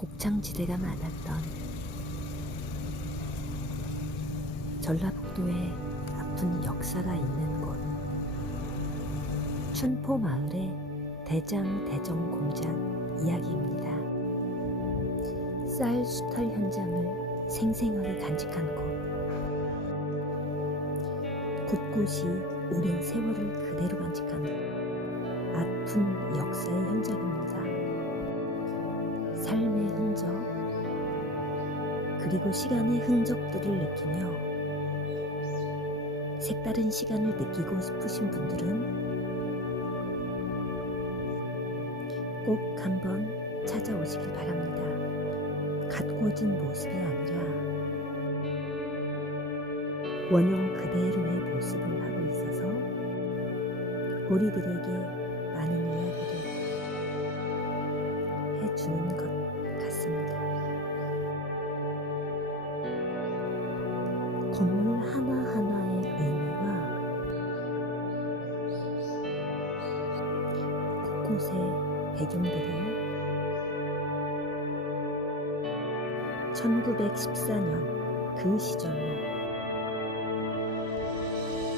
곡창지대가 많았던 전라북도에 아픈 역사가 있는 곳 춘포 마을의 대장 대정 공장 이야기입니다. 쌀 수탈 현장을 생생하게 간직한 곳 곳곳이 오랜 세월을 그대로 간직한 아픈 역사의 현장입니다. 삶의 흔적, 그리고 시간의 흔적들을 느끼며 색다른 시간을 느끼고 싶으신 분들은 꼭 한번 찾아오시길 바랍니다. 갖고진 모습이 아니라 원형 그대로의 모습을 하고 있어서 우리들에게 건물 하나하나의 의미와 곳곳의 배경들이 1914년 그 시절로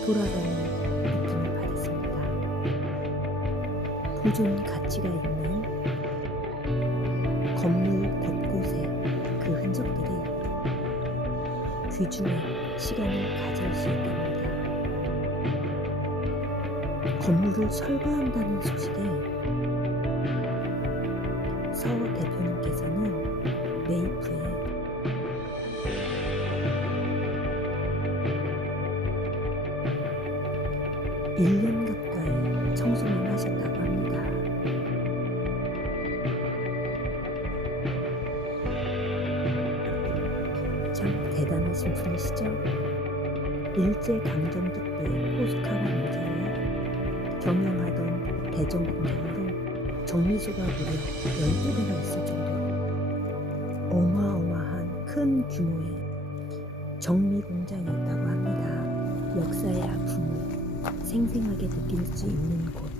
돌아가는 느낌을 받았습니다. 보존 가치가 있는 건물 곳곳에 그 흔적들이 귀중한 시간을 가질 수 있답니다. 건물을 철거한다는 소식에 서 대표님께서는 메이프에 일년 가까이 청소만 하셨다고 합니다. 참 대단하신 분이시죠? 일제강점기 때 포스카라 문제에 경영하던 대전공장으로 정미소가 무려 12개가 있을 정도로 어마어마한 큰 규모의 정미공장이었다고 합니다. 역사의 아픔을 생생하게 느낄 수 있는 곳